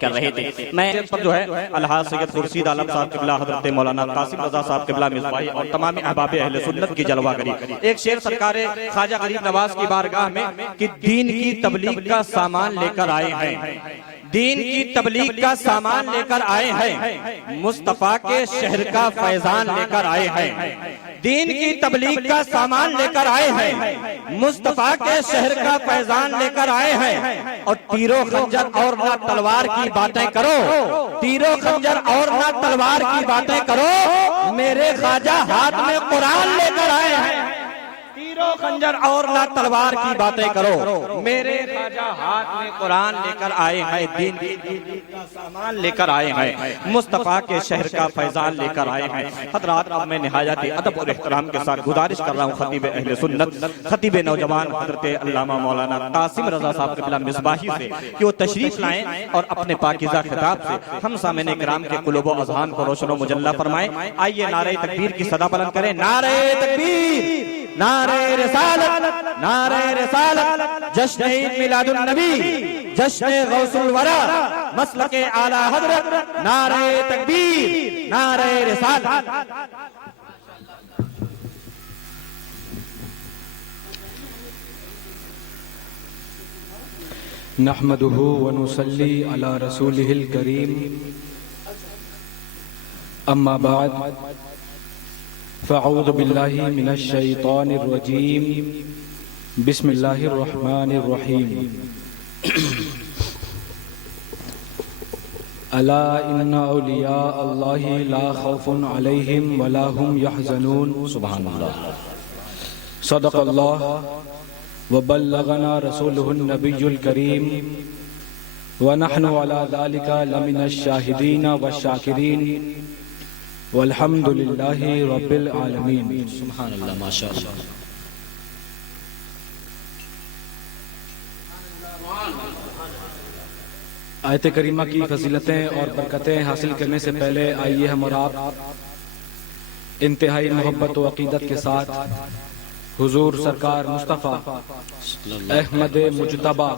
کر رہے تھے میں پر جو ہے الحاظ سید خورشید عالم صاحب قبلہ حضرت مولانا قاسم رضا صاحب قبلہ مصباحی اور تمام احباب اہل سنت کی جلوہ گری ایک شعر سرکار خواجہ غریب نواز کی بارگاہ میں کہ دین کی تبلیغ کا سامان لے کر آئے ہیں، دین کی تبلیغ کا سامان لے کر آئے ہیں، مصطفیٰ کے شہر کا فیضان لے کر آئے ہیں، دین کی تبلیغ کا سامان لے کر آئے ہیں، مصطفیٰ کے شہر کا فیضان لے کر آئے ہیں، اور تیر و خنجر اور نہ تلوار کی باتیں کرو، تیر و خنجر اور نہ تلوار کی باتیں کرو، میرے خواجہ ہاتھ میں قرآن لے کر آئے ہیں، تیر و خنجر اور نہ تلوار کی باتیں کرو، میرے خواجہ ہاتھ میں قرآن لے کر آئے ہیں، دین کا سامان لے کر آئے ہیں، مصطفیٰ کے شہر کا فیضان لے کر آئے ہیں۔ حضرات اب میں نہایت ادب اور احترام کے ساتھ گزارش کر رہا ہوں خطیب اہل سنت، خطیب نوجوان حضرت علامہ مولانا قاسم رضا صاحب قبلہ مصباحی سے کہ وہ تشریف لائیں اور اپنے پاکیزہ خطاب سے ہم سامعین کرام کے قلوب و اذہان کو روشن و مجلہ فرمائیں۔ آئیے نعرہ تکبیر کی صدا بلند کریں، نعرہ تکبیر، نعرہ رسالت، نعرہ رسالت، جشن عید میلاد النبی، جشن غوث الورا، مسلک اعلی حضرت، نعرہ تکبیر، نعرہ رسالت۔ نحمده ونصلي على رسوله الكريم أما بعد فأعوذ بالله من الشيطان الرجيم بسم الله الرحمن الرحيم ألا إن أولياء الله لا خوف عليهم ولا هم يحزنون سبحان الله صدق الله وبلغنا رسوله النبي الكريم ونحن على ذلك لمن الشاهدين والشاكرين والحمد لله رب العالمين سبحان اللہ، ما شاء اللہ۔ آیت کریمہ کی فضیلتیں اور برکتیں حاصل کرنے سے پہلے آئیے ہم اور آپ انتہائی محبت و عقیدت کے ساتھ حضور سرکار مصطفیٰ احمد مجتبی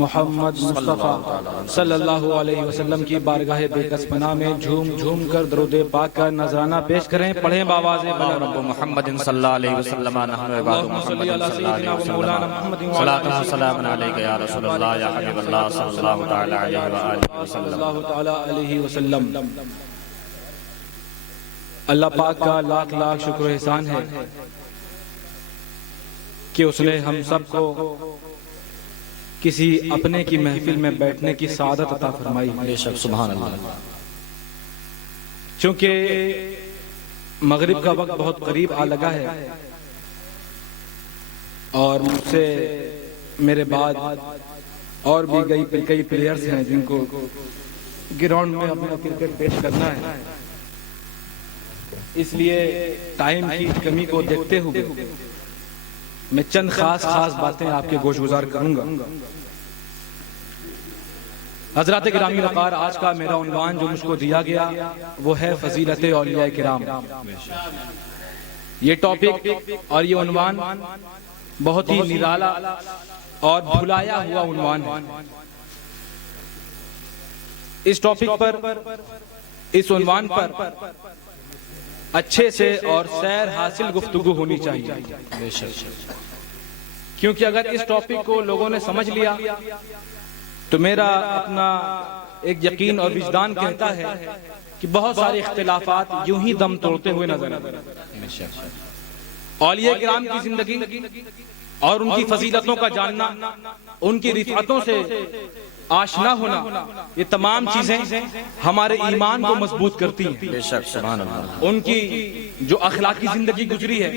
محمد مصطفیٰ صلی اللہ علیہ وسلم کی بارگاہ بے کس پناہ میں جھوم جھوم کر درود پاک کا نذرانہ پیش کریں، پڑھیں باواز بلند۔ رب محمد صلی اللہ علیہ وسلم نحن عباد محمد صلی اللہ علیہ وسلم صلاة و سلام علیک یا رسول اللہ یا حبیب اللہ صلی اللہ تعالی علیہ وآلہ صلی اللہ تعالی علیہ وسلم۔ اللہ پاک کا لاکھ لاکھ شکر و احسان ہے کہ اس نے ہم سب کو کسی اپنے کی محفل میں بیٹھنے کی سعادت عطا فرمائی۔ بے شک، سبحان اللہ۔ چونکہ مغرب کا وقت بہت قریب آ لگا ہے اور مجھ سے میرے بعد اور بھی کئی پلیئرز ہیں جن کو گراؤنڈ میں اپنا کرکٹ پیش کرنا ہے، اس لیے ٹائم کی کمی کو دیکھتے ہوئے میں چند خاص باتیں آپ کے گوش گزار کروں گا۔ حضرات گرامی وقار، آج کا میرا عنوان جو مجھ کو دیا گیا وہ ہے فضیلت اولیاء کرام۔ یہ ٹاپک اور یہ عنوان بہت ہی نرالا اور بھلایا ہوا عنوان ہے۔ اس ٹاپک پر، اس عنوان پر اچھے سے اور سیر حاصل گفتگو ہونی چاہیے، کیونکہ اگر اس ٹاپک کو لوگوں نے سمجھ لیا تو میرا اپنا ایک یقین اور وجدان کہتا ہے کہ بہت سارے اختلافات یوں ہی دم توڑتے ہوئے نظر آتے ہیں۔ اولیاء کرام کی زندگی اور ان کی فضیلتوں کا جاننا، ان کی رفعتوں سے آشنا ہونا، یہ تمام چیزیں ہمارے ایمان کو مضبوط کرتی ہیں۔ بے شک، سبحان اللہ۔ ان کی جو اخلاقی زندگی گزری ہے،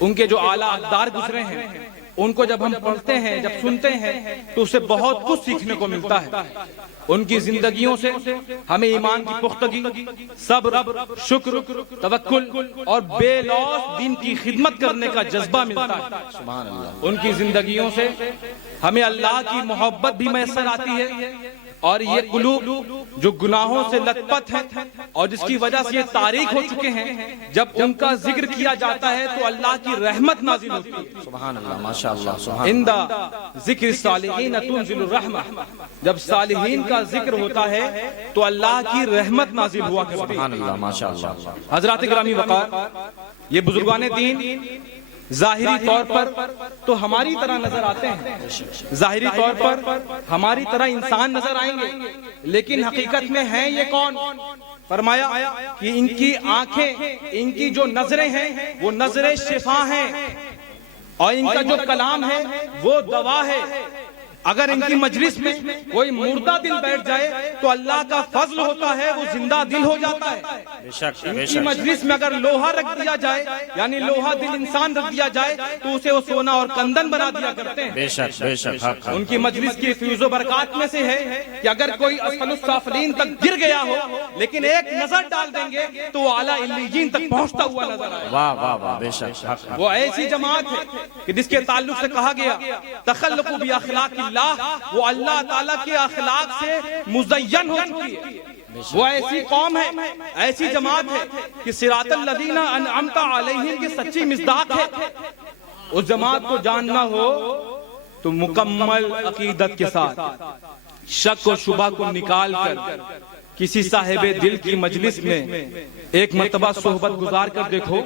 ان کے جو اعلیٰ اقدار گزرے ہیں، ان کو جب ہم پڑھتے ہیں، جب سنتے ہیں تو اس سے بہت کچھ سیکھنے کو ملتا ہے۔ ان کی زندگیوں سے ہمیں ایمان کی پختگی، صبر، شکر، توکل اور بے لوث دین کی خدمت کرنے کا جذبہ ملتا ہے۔ سبحان اللہ۔ ان کی زندگیوں سے ہمیں اللہ کی محبت بھی میسر آتی ہے اور یہ قلوب جو گناہوں سے لت پت ہیں اور جس کی وجہ سے یہ تاریک ہو چکے ہیں، جب ان کا ذکر کیا جاتا ہے تو اللہ کی رحمت نازل ہوتی ہے. سبحان اللہ، ماشاءاللہ، سبحان عند ذکر الصالحین تنزل الرحمہ، جب صالحین کا ذکر ہوتا ہے تو اللہ کی رحمت نازل ہوا کرتی ہے. سبحان اللہ، ماشاءاللہ. حضرات گرامی وقار، یہ بزرگان دین ظاہری طور پر تو ہماری طرح نظر آتے ہیں، ظاہری طور پر ہماری طرح انسان نظر آئیں گے، لیکن حقیقت میں ہیں یہ کون؟ فرمایا کہ ان کی آنکھیں، ان کی جو نظریں ہیں وہ نظریں شفا ہیں، اور ان کا جو کلام ہے وہ دوا ہے. اگر ان کی مجلس میں کوئی مردہ دل بیٹھ جائے تو اللہ کا فضل ہوتا ہے، وہ زندہ دل ہو جاتا ہے. ان کی مجلس میں اگر لوہا رکھ دیا جائے، یعنی لوہا دل انسان رکھ دیا جائے تو اسے وہ سونا اور کندن بنا دیا کرتے ہیں. بے شک، بے شک. ان کی مجلس کی فیوز و برکات میں سے ہے کہ اگر کوئی اسفل السافلین تک گر گیا ہو لیکن ایک نظر ڈال دیں گے تو وہ اعلیٰ علیین تک پہنچتا ہوا نظر آئے. واہ واہ واہ، بے شک. وہ ایسی جماعت ہے کہ جس کے تعلق سے کہا گیا تخلقوا باخلاق اللہ، وہ اللہ تعالیٰ کے اخلاق سے مزین ہو چکی ہے. وہ ایسی قوم ہے، ایسی جماعت ہے کہ صراط الذین انعمت علیہم کی سچی مصداق ہے. اس جماعت کو جاننا ہو تو مکمل عقیدت کے ساتھ شک و شبہ کو نکال کر کسی صاحب دل کی مجلس میں ایک مرتبہ صحبت گزار کر دیکھو،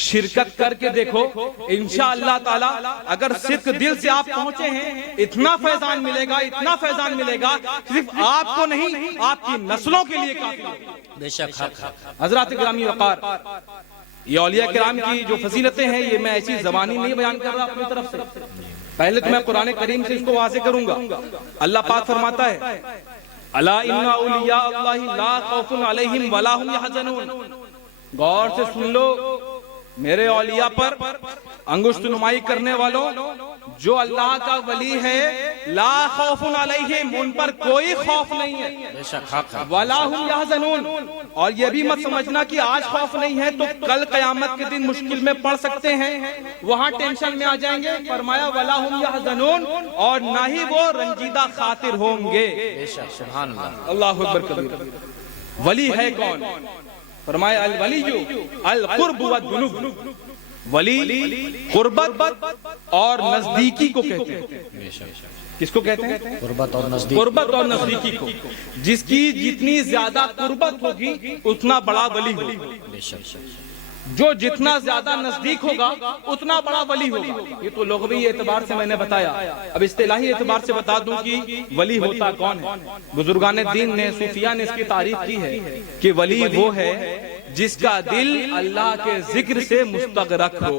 شرکت کر کے دیکھو. انشاءاللہ تعالی اگر صدق دل سے آپ پہنچے ہیں، اتنا فیضان ملے گا، اتنا فیضان ملے گا، صرف آپ کو نہیں آپ کی نسلوں کے لیے کافی ہے. بے شک. حضرات گرامی وقار، یہ اولیاء کرام کی جو فضیلتیں ہیں یہ میں ایسی زبانی نہیں بیان کر رہا اپنی طرف سے. پہلے تو میں قرآن کریم سے اس کو واضح کروں گا. اللہ پاک فرماتا ہے الا ان اولیاء اللہ لا خوف علیہم ولا هم يحزنون. غور سے سن لو، میرے اولیاء پر انگشت نمائی کرنے والوں، جو اللہ کا ولی ہے، لا خوف علیہم، ان پر کوئی خوف نہیں ہے، بے شک. ولا هم يحزنون. اور یہ بھی مت سمجھنا کہ آج خوف نہیں ہے تو کل قیامت کے دن مشکل میں پڑ سکتے ہیں، وہاں ٹینشن میں آ جائیں گے. فرمایا ولا هم يحزنون، اور نہ ہی وہ رنجیدہ خاطر ہوں گے. بے شک. سبحان اللہ. اللہ اکبر کبیر. ولی ہے کون؟ فرمایا الولی القرب والذنوب. ولی قربت اور نزدیکی کو کہتے ہیں. کس کو کہتے ہیں؟ قربت اور نزدیک. قربت اور نزدیکی کو. جس کی جتنی زیادہ قربت ہوگی اتنا بڑا ولی ہوگا. بے شک. جو جتنا زیادہ نزدیک ہوگا اتنا بڑا ولی ہوگا. یہ تو لغوی اعتبار سے میں نے بتایا. اب اصطلاحی اعتبار سے بتا دوں کہ ولی ہوتا کون ہے. بزرگان دین نے، صوفیاء نے اس کی تعریف کی ہے کہ ولی وہ ہے جس کا دل اللہ کے ذکر سے مستغرق ہو،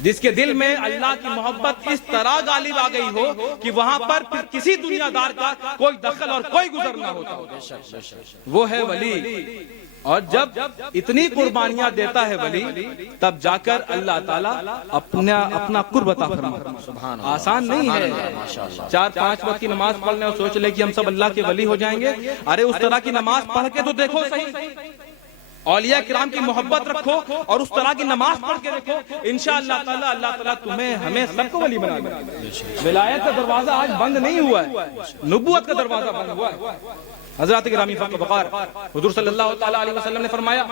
جس کے دل میں اللہ کی محبت اس طرح غالب آ گئی ہو کہ وہاں پر پھر کسی دنیا دار کا کوئی دخل اور کوئی گزر نہ ہوتا. وہ ہے ولی. اور جب اتنی قربانیاں دیتا ہے ولی، تب جا کر اللہ تعالیٰ اپنا قرب عطا فرماتا ہے. آسان نہیں ہے 4-5 وقت کی نماز پڑھنے اور سوچ لے کہ ہم سب اللہ کے ولی ہو جائیں گے. ارے اس طرح کی نماز پڑھ کے تو دیکھو صحیح، اولیاء کرام کی محبت رکھو اور اس طرح کی نماز پڑھ کے دیکھو. انشاءاللہ تعالی اللہ تعالیٰ تمہیں ہمیں سب کو ولی بنا دے. ولایت کا دروازہ آج بند نہیں ہوا ہے، نبوت کا دروازہ بند ہوا ہے. حضرات گرامی وقار، حضور صلی اللہ تعالی علیہ وسلم نے فرمایا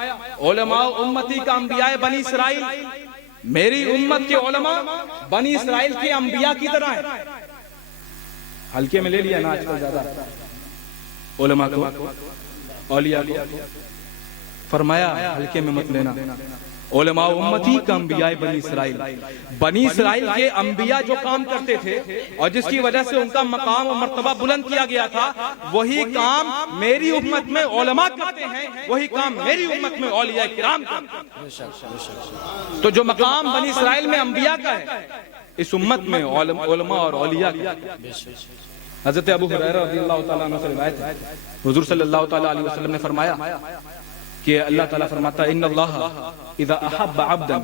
علماء امتی کا انبیاء بنی اسرائیل، میری امت کے علماء بنی اسرائیل کے انبیاء کی طرح ہیں. ہلکے میں لے لیا نا آج کل زیادہ علماء کو، اولیاء کو. فرمایا ہلکے میں مت لینا. علماء امتی کا انبیاء بنی اسرائیل، بنی اسرائیل کے انبیاء جو کام کرتے تھے اور جس کی وجہ سے ان کا مقام اور مرتبہ بلند کیا گیا تھا، وہی کام میری امت میں علماء کرتے ہیں، وہی کام میری امت میں اولیاء کرام کرتے ہیں. تو جو مقام بنی اسرائیل میں انبیاء کا ہے، اس امت میں علماء اور اولیاء کا. حضرت ابو ہریرہ رضی اللہ تعالیٰ عنہ سے روایت ہے، حضور صلی اللہ تعالیٰ علیہ وسلم نے فرمایا کہ اللہ تعالیٰ فرماتا ہے ان اللہ اذا احب عبدا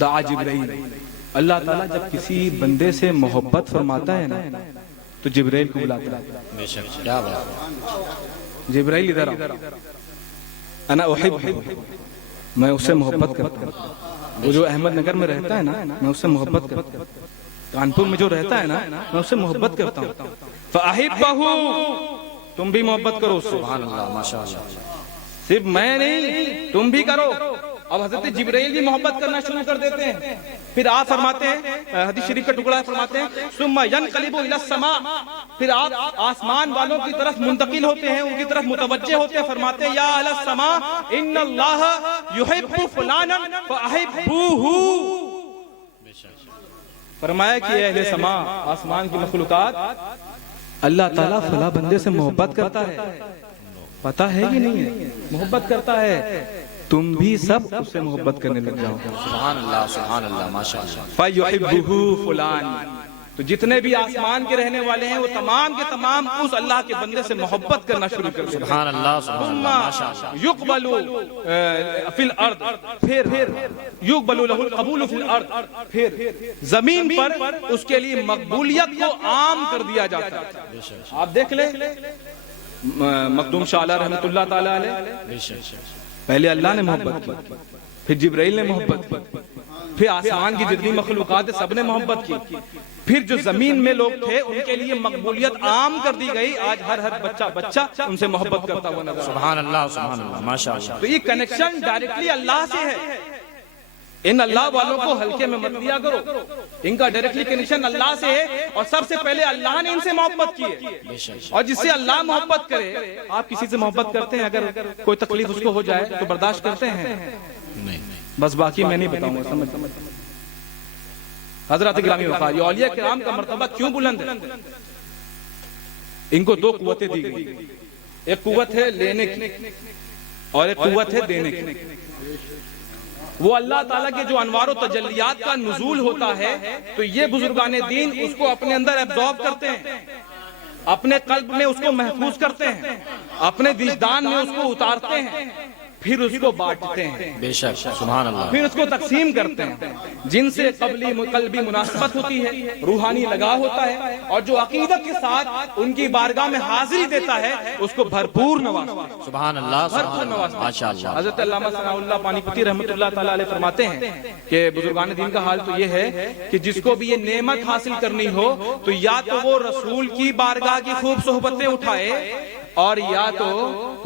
دعا جبرائیل. اللہ تعالیٰ جب کسی بندے سے محبت فرماتا ہے نا تو جبرائیل کو بلاتا ہے. جبرائیل ادھر آؤ، انا احب، میں اس سے محبت کرتا ہوں. وہ جو احمد نگر میں رہتا ہے نا، میں اس سے محبت کرتا ہوں. کانپور میں جو رہتا ہے نا میں اس سے محبت کرتا ہوں. فَأَحِبَّهُ تم بھی محبت کرو اس سے. سبحان اللہ ماشاءاللہ. صرف میں نہیں تم بھی کرو. اب حضرت جبرائیل بھی محبت کرنا شروع کر دیتے ہیں. پھر آپ فرماتے ہیں حدیث شریف کا ٹکڑا فرماتے ہیں ثم ينقلب الى السماء، پھر آپ آسمان والوں کی طرف منتقل ہوتے ہیں، ان کی طرف متوجہ ہوتے ہیں. فرماتے ہیں یا اہل السماء ان اللہ يحب فلانا فاحبوه. فرمایا کہ اے اہل سما، آسمان کی مخلوقات، اللہ تعالیٰ فلاں بندے سے محبت کرتا ہے. پتا ہے کہ نہیں ہے؟ محبت کرتا ہے. تم بھی سب اس سے محبت کرنے لگ جاؤ. سبحان اللہ ماشاءاللہ. فَيُحِبُّهُ فُلَانٌ، تو جتنے بھی آسمان کے رہنے والے ہیں وہ تمام کے تمام اس اللہ کے بندے سے محبت کرنا شروع کر دیں. سبحان اللہ ماشاءاللہ. يُقْبَلُ فِي الْأَرْضِ، پھر يُقْبَلُ لَهُ الْقَبُولُ فِي الْأَرْضِ، پھر زمین پر اس کے لیے مقبولیت کو عام کر دیا جاتا ہے. آپ دیکھ لیں مخدوم شاہ علیہ رحمۃ اللہ تعالی علیہ، پہلے اللہ نے محبت کی، پھر جبرائیل نے محبت کی، پھر آسمان کی جتنی مخلوقات سب نے محبت کی، پھر جو زمین میں لوگ تھے ان کے لیے مقبولیت عام کر دی گئی. آج ہر بچہ ان سے محبت کرتا ہوا نظر. سبحان اللہ ماشاءاللہ. تو یہ کنیکشن ڈائریکٹلی اللہ سے ہے. ان اللہ والوں کو ہلکے میں مت لیا کرو، ان کا ڈائریکٹلی کنیکشن اللہ سے ہے، اور سب سے پہلے اللہ نے ان سے محبت کی ہے. اور جس سے اللہ محبت کرے، آپ کسی سے محبت کرتے ہیں اگر کوئی تکلیف اس کو ہو جائے تو برداشت کرتے ہیں؟ بس باقی میں نہیں بتاؤں گا، سمجھ. حضرات گرامی وقار، یہ اولیاء کرام کا مرتبہ کیوں بلند ہے؟ ان کو دو قوتیں دی گئی. ایک قوت ہے لینے کی اور ایک قوت ہے دینے کی. وہ اللہ تعالیٰ کے جو انوار و تجلیات کا نزول ہوتا ہے تو یہ بزرگان دین اس کو اپنے اندر ایبزارب کرتے ہیں، اپنے قلب میں اس کو محفوظ کرتے ہیں، اپنے وجدان میں اس کو اتارتے ہیں، پھر اس کو بانٹتے ہیں. بے شک سبحان اللہ. پھر اس کو تقسیم کرتے ہیں. جن سے قلبی مناسبت ہوتی ہے، روحانی لگاؤ ہوتا ہے، اور جو عقیدت کے ساتھ ان کی بارگاہ میں حاضری دیتا ہے اس کو بھرپور نوازتا ہے. سبحان اللہ بھرپور نوازتا ہے. ماشاءاللہ. حضرت علامہ ثناء اللہ پانی پتی رحمۃ اللہ تعالی علیہ فرماتے ہیں کہ بزرگان دین کا حال تو یہ ہے کہ جس کو بھی یہ نعمت حاصل کرنی ہو تو یا تو وہ رسول کی بارگاہ کی خوب صحبتیں اٹھائے، اور یا تو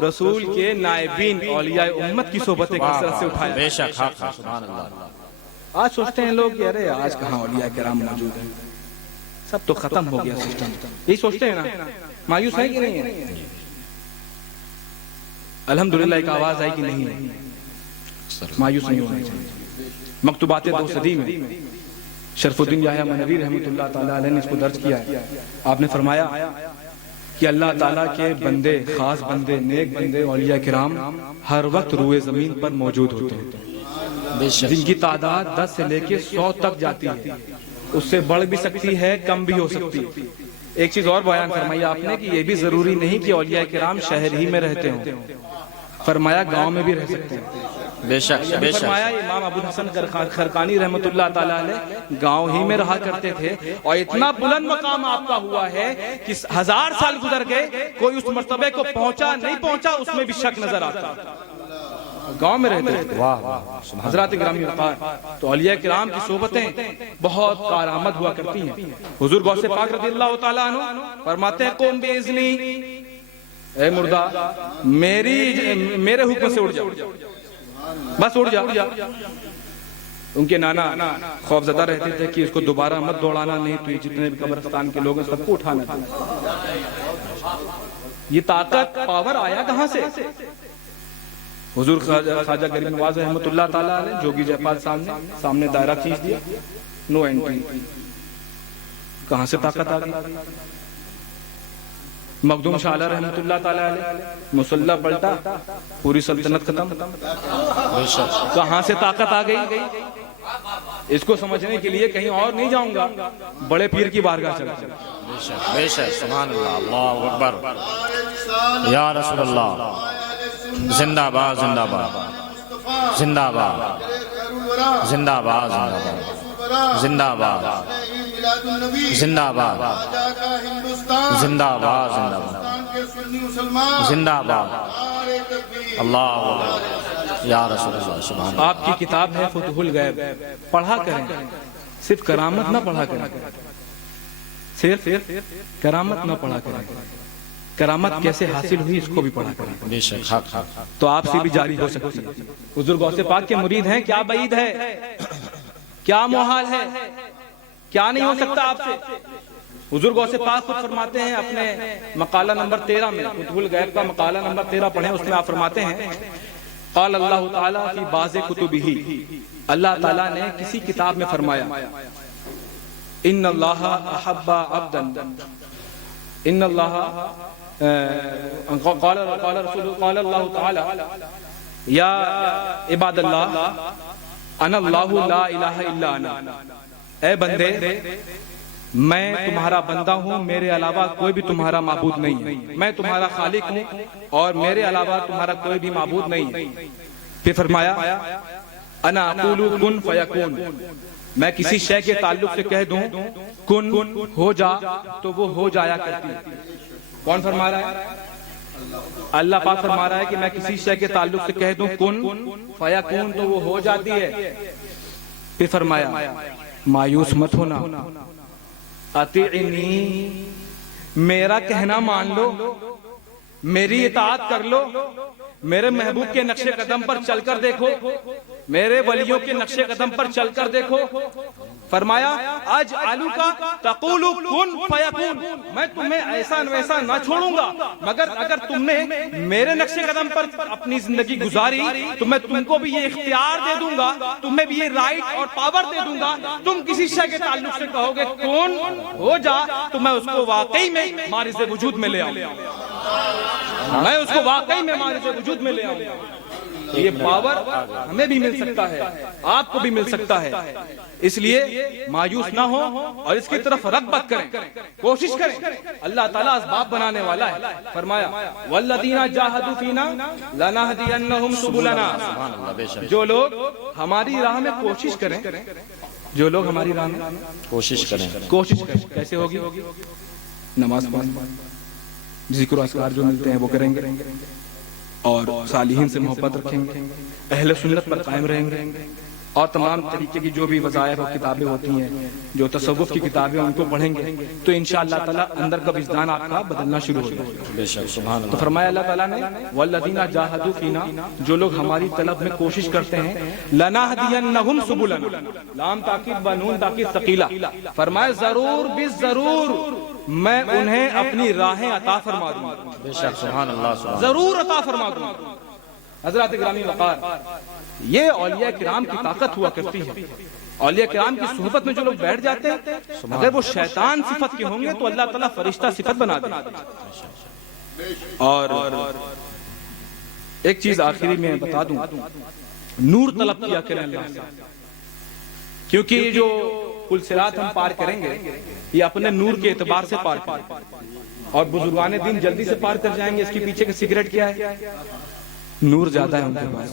رسول کے نائبین اولیاء امت کی صحبتیں کثرت سے اٹھائے. بے شک سبحان اللہ. آج سوچتے ہیں لوگ کہ ارے آج کہاں اولیاء کرام موجود ہیں، سب تو ختم ہو گیا سسٹم. یہی سوچتے ہیں نا؟ مایوس ہے کہ نہیں ہے؟ الحمدللہ ایک آواز آئی کہ نہیں، مایوس نہیں ہونا چاہیے. مکتوبات دو صدی میں شرف الدین یحییٰ منوی رحمۃ اللہ تعالی علیہ نے اس کو درج کیا ہے. آپ نے فرمایا کہ اللہ تعالیٰ کے بندے، خاص بندے، نیک بندے، اولیاء کرام ہر وقت روئے زمین پر موجود ہوتے ہیں، جن کی تعداد 10 سے لے کے 100 تک جاتی ہے. اس سے بڑھ بھی سکتی ہے، کم بھی ہو سکتی ہے. ایک چیز اور بیان فرمائی آپ نے کہ یہ بھی ضروری نہیں کہ اولیاء کرام شہر ہی میں رہتے ہوں، فرمایا گاؤں میں بھی رہ سکتے ہیں. بے شک بے شک. فرمایا امام ابو الحسن خرقانی رحمۃ اللہ تعالی علیہ گاؤں ہی میں رہا کرتے تھے، اور اتنا بلند مقام آپ کا ہوا ہے کہ 1000 سال گزر گئے کوئی اس مرتبے کو پہنچا نہیں پہنچا اس میں بھی شک نظر آتا. گاؤں میں رہتے تھے. حضرات گرامی وقار، تو اولیاء کرام کی صحبتیں بہت کارآمد ہوا کرتی ہیں. حضور غوث پاک رضی اللہ تعالیٰ عنہ فرماتے ہیں قوم باذنی، اے مردہ میرے حکم سے اڑ جاؤ، بس اڑ جا. ان کے نانا خوف زدہ رہتے تھے کہ اس کو دوبارہ مت دوڑانا، نہیں تو یہ جتنے بھی قبرستان کے لوگ ہیں سب کو اٹھانا تھا. یہ طاقت پاور آیا کہاں سے؟ حضور خواجہ غریب نواز رحمۃ اللہ تعالی علیہ جوگی جے پال سامنے دائرہ کھینچ دیا، نو اینٹری. کہاں سے طاقت آ گئی؟ مخدوم شاہ علیہ رحمۃ اللہ تعالی علیہ مسلح پلٹا، پوری سلطنت ختم. کہاں سے طاقت آ گئی؟ اس کو سمجھنے کے لیے کہیں اور نہیں جاؤں گا، بڑے پیر کی بارگاہ چلا. بے شک سبحان اللہ. اللہ اکبر. یا رسول اللہ. زندہ باد زندہ باد زندہ باد زندہ باد زندہ باد زندہ باد زندہ باد زندہ باد. اللہ یا رسول اللہ. سبحان اللہ. آپ کی کتاب ہے فتح الغیب، پڑھا کریں. صرف کرامت نہ پڑھا کریں، صرف کرامت نہ پڑھا کریں، کرامت کیسے حاصل ہوئی اس کو بھی پڑھا کریں، بے شک حق حق تو آپ سے بھی جاری ہو سکتی ہے۔ حضور غوث پاک کے مرید ہیں، کیا بعید ہے، کیا محال ہے، کیا نہیں ہو سکتا آپ سے۔ حضور غوث پاک خود فرماتے ہیں اپنے مقالہ نمبر 13 میں، کتب الغیب کا مقالہ نمبر 13 پڑھیں، اس میں آپ فرماتے ہیں قال اللہ تعالیٰ فی بعض کتبہ، اللہ تعالیٰ نے کسی کتاب میں فرمایا ان اللہ احب عبدا، ان اللہ قال اللہ تعالیٰ یا عباد اللہ انا اللہ لا الہ الا انا، اے بندے میں تمہارا بندہ ہوں، میرے علاوہ کوئی بھی تمہارا معبود نہیں ہے، میں تمہارا خالق ہوں اور میرے علاوہ تمہارا کوئی بھی معبود نہیں ہے۔ پھر فرمایا انا اقول کن فیکون، میں کسی شے کے تعلق سے کہہ دوں کن ہو جا تو وہ ہو جایا کرتی ہے۔ کون فرما رہا ہے؟ اللہ پاک فرما رہا ہے کہ میں کسی شے کے تعلق سے کہہ دوں کن فیکون تو وہ ہو جاتی ہے۔ پھر فرمایا مایوس مت ہونا، اطیعنی، میرا کہنا مان لو، میری اطاعت کر لو، میرے محبوب کے نقش قدم پر چل کر دیکھو، میرے ولیوں کے نقش قدم پر چل کر دیکھو۔ فرمایا اجعلک تقول کن فیکون، میں تمہیں ایسا ویسا نہ چھوڑوں گا، مگر اگر تم نے میرے نقش قدم پر اپنی زندگی گزاری تو میں تم کو بھی یہ اختیار دے دوں گا، تمہیں بھی یہ رائٹ اور پاور دے دوں گا، تم کسی شے کے تعلق سے کہو گے کون ہو جا تو میں اس کو واقعی میں مارز وجود میں لے آؤں، میں اس کو واقعی میں مارز وجود میں لے آؤں۔ یہ پاور ہمیں بھی مل سکتا ہے، آپ کو بھی مل سکتا ہے، اس لیے مایوس نہ ہو اور اس کی طرف رغبت کریں، کوشش کریں۔ اللہ تعالیٰ اسباب بنانے والا ہے۔ فرمایا والذین جاہدوا فینا لنہدینہم سبلنا، جو لوگ ہماری راہ میں کوشش کریں، جو لوگ ہماری راہ میں کوشش کریں، کوشش کریں، کیسے ہوگی؟ نماز پڑھیں، ذکر و اذکار جو ملتے ہیں وہ کریں گے، اور صالحین سے محبت رکھیں گے، اہل سنت پر قائم رہیں گے، اور تمام طریقے کی جو بھی وظائف اور کتابیں ہوتی ہیں، جو تصوف کی کتابیں ان کو پڑھیں گے تو انشاءاللہ تعالیٰ اندر کا وجدان آپ کا بدلنا شروع ہو جائے گا۔ بے شک سبحان تو اللہ۔ فرمایا اللہ تعالیٰ نے والذین جاہدوا فینا، جو لوگ ہماری طلب میں کوشش کرتے ہیں، لنہدینہم سبلنا، لام تاکید بنون تاکید ثقیلہ، فرمایا ضرور بالضرور میں انہیں اپنی راہیں عطا فرما دوں گا، بے شک سبحان اللہ سبحان اللہ۔ ضرور عطا فرما دوں گا۔ حضرات گرامی وقار، یہ اولیاء کرام کی طاقت ہوا کرتی ہے۔ اولیاء کرام کی صحبت میں جو لوگ بیٹھ جاتے ہیں، اگر وہ شیطان صفت کے ہوں گے تو اللہ تعالیٰ فرشتہ صفت بنا دے۔ اور ایک چیز آخری میں بتا دوں، نور طلب کیا کریں اللہ سے، کیونکہ یہ جو پل صراط ہم پار کریں گے یہ اپنے نور کے اعتبار سے پار کریں، اور بزرگان دین جلدی سے پار کر جائیں گے۔ اس کے پیچھے کا سگریٹ کیا ہے؟ نور زیادہ ہے ان کے پاس،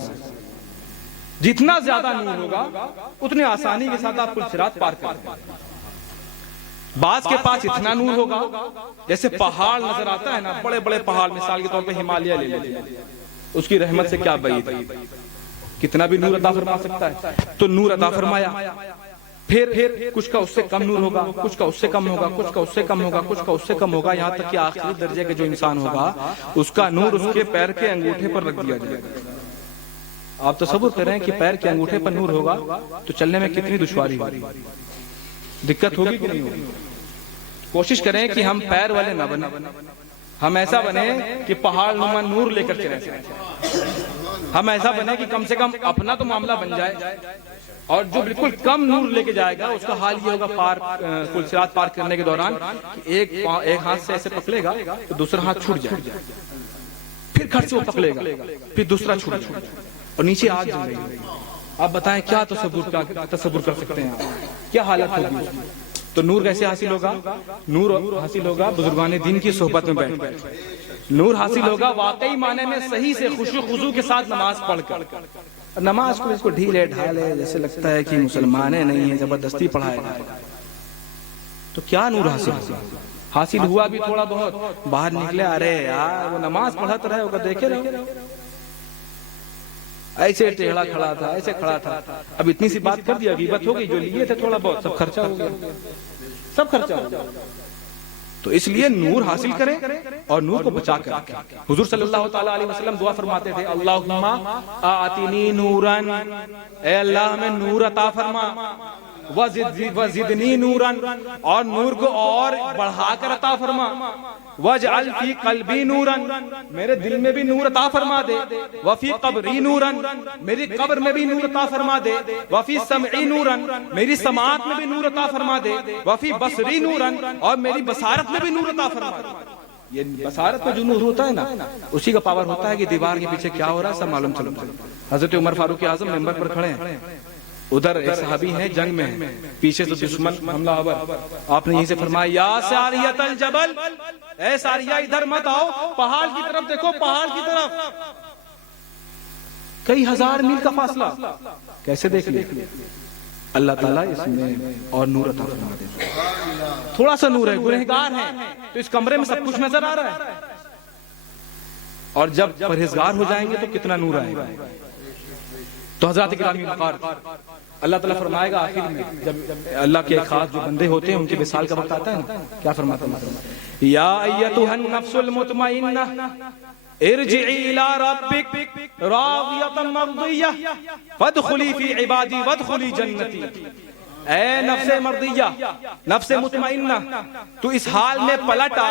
جتنا زیادہ نور ہوگا اتنی آسانی کے ساتھ آپ پل صراط پار کریں۔ بعض کے پاس اتنا نور ہوگا جیسے پہاڑ نظر آتا ہے نا، بڑے بڑے پہاڑ، مثال کے طور پہ ہمالیہ لے لیجیے، اس کی رحمت سے کیا بعید ہے، کتنا بھی نور عطا فرما سکتا ہے۔ تو نور عطا فرمایا، پھر کچھ کا اس سے کم نور ہوگا، کچھ کا اس سے کم ہوگا، کچھ کا اس سے کم ہوگا، کچھ کا اس سے کم ہوگا، یہاں تک کہ آخری درجے کے جو انسان ہوگا اس کا نور اس کے پیر کے انگوٹھے پر رکھ دیا جائے گا۔ آپ تصور کریں کہ پیر کے انگوٹھے پر نور ہوگا تو چلنے میں کتنی دشواری ہوگی، دقت ہوگی کہ نہیں ہوگی؟ کوشش کریں کہ ہم پیر والے نہ بنیں، ہم ایسا بنے کہ پہاڑ نما نور لے کر چلیں، ہم ایسا بنے کہ کم سے کم اپنا تو معاملہ بن جائے، اور جو بالکل کم نور لے کے جائے گا اس کا حال یہ ہوگا پل صراط پار کرنے کے دوران کہ ایک ہاتھ سے ایسے پکڑے گا تو دوسرا ہاتھ چھوٹ جائے گا، پھر کھٹ سے وہ پکڑے گا، پھر دوسرا چھوٹ جائے گا، اور نیچے آگ جل رہی ہے۔ آپ بتائیں کیا تصور کر سکتے ہیں آپ، کیا حالت ہوگی؟ تو نور کیسے حاصل ہوگا؟ نور حاصل ہوگا بزرگان دین کی صحبت میں بیٹھ کر، نور حاصل ہوگا واقعی معنی میں صحیح سے خشوع خضوع کے ساتھ نماز پڑھ کر۔ نماز کو اس کو ڈھیلے ڈھالے جیسے لگتا ہے کہ مسلمانیں نہیں ہیں، زبردستی پڑھائے گا، تو کیا نور حاصل ہوگا؟ حاصل ہوا بھی تھوڑا بہت، باہر نکلے ارے یار وہ نماز پڑھت رہے ہوگا، دیکھے رہے ایسے ٹیڑھا کھڑا تھا، ایسے کھڑا تھا. اب اتنی سی بات کر دیا، غیبت ہو گئی، جو لیے تھے تھوڑا بہت سب خرچہ ہو گیا، سب خرچہ ہو گیا. تو اس لیے نور حاصل کریں اور نور کو بچا کر رکھیں. حضور صلی اللہ تعالی علیہ وسلم دعا فرماتے تھے اللہم آتنی نوراً، اے اللہ ہمیں نور عطا فرما، وزدنی نوراً، اور نور کو اور بڑھا کر عطا فرما، وجعل فی قلبی نوراً، میرے دل میں بھی نور عطا فرما دے، وفی قبری نوراً، میری قبر میں بھی نور عطا فرما دے، وفی سمعی نوراً، میری سماعت میں بھی نور عطا فرما دے، وفی بصری نوراً، اور میری بصارت میں بھی نور عطا فرما دے. یہ بصارت میں جو نور ہوتا ہے نا، اسی کا پاور ہوتا ہے کہ دیوار کے پیچھے کیا ہو رہا ہے سب معلوم چلتا ہے. حضرت عمر فاروق اعظم ممبر پر کھڑے ہیں، ادھر ایک صحابی ہیں جنگ میں ہیں، پیچھے سے دشمن حملہ آور، آپ نے یہیں سے فرمایا یا ساریۃ الجبل، اے ساریہ ادھر مت آؤ، پہاڑ کی طرف دیکھو، پہاڑ کی طرف. کئی ہزار میل کا فاصلہ، کیسے دیکھ لیں؟ اللہ تعالیٰ اس میں اور نور عطا فرما دے. تھوڑا سا نور ہے، گنہگار ہیں تو اس کمرے میں سب کچھ نظر آ رہا ہے، اور جب پرہیزگار ہو جائیں گے تو کتنا نور آئے گا. تو حضرات گرامی وقار، اللہ تعالیٰ فرمائے گا آخر میں، جب اللہ کے خاص جو بندے ہوتے ہیں ان کے وصال کا وقت آتا ہے نا، کیا فرماتا ہے؟ یا ایتھا النفس المطمئنہ ارجعی الی ربک راضیۃ مرضیہ فادخلی فی عبادی وادخلی جنتی. اے نفس مرضیہ، نفس مطمئنہ، تو اس حال میں پلٹا،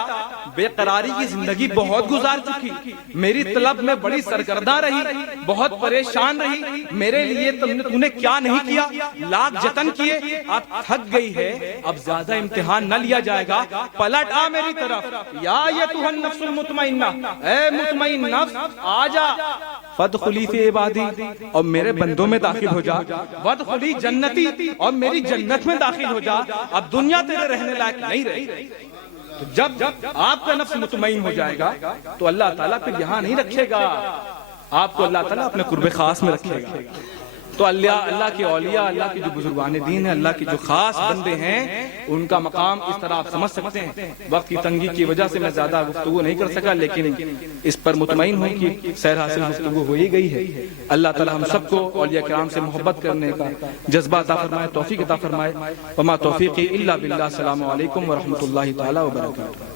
بے قراری کی زندگی بہت گزار چکی، میری طلب میں بڑی سرگرداں رہی، بہت پریشان رہی، میرے لیے تو نے کیا نہیں کیا، لاکھ جتن کیے، اب تھک گئی ہے، اب زیادہ امتحان نہ لیا جائے گا، پلٹ آ میری طرف. یا ایتھا النفس المطمئنہ، اے مطمئن نفس آ جا، فادخلی فی عبادی، اور میرے بندوں میں داخل ہو جا، وادخلی جنتی، اور میری جنت میں داخل ہو جا، اب دنیا تیرے رہنے لائق نہیں رہی. تو جب آپ کا نفس مطمئن ہو جائے گا تو اللہ تعالیٰ پھر یہاں نہیں رکھے گا، آپ کو اللہ تعالیٰ اپنے قرب خاص میں رکھے گا. تو اللہ کے اولیاء، اللہ کے جو بزرگان دین ہیں، اللہ کے جو خاص بندے ہیں، ان کا مقام اس طرح آپ سمجھ سکتے ہیں. وقت کی تنگی کی وجہ سے میں زیادہ گفتگو نہیں کر سکا، لیکن اس پر مطمئن ہوں کہ سیر حاصل گفتگو ہو ہی گئی ہے. اللہ تعالی ہم سب کو اولیاء کرام سے محبت کرنے کا جذبہ عطا فرمائے، توفیق عطا فرمائے. وما توفیقی الا باللہ. السلام علیکم ورحمۃ اللہ تعالی وبرکاتہ.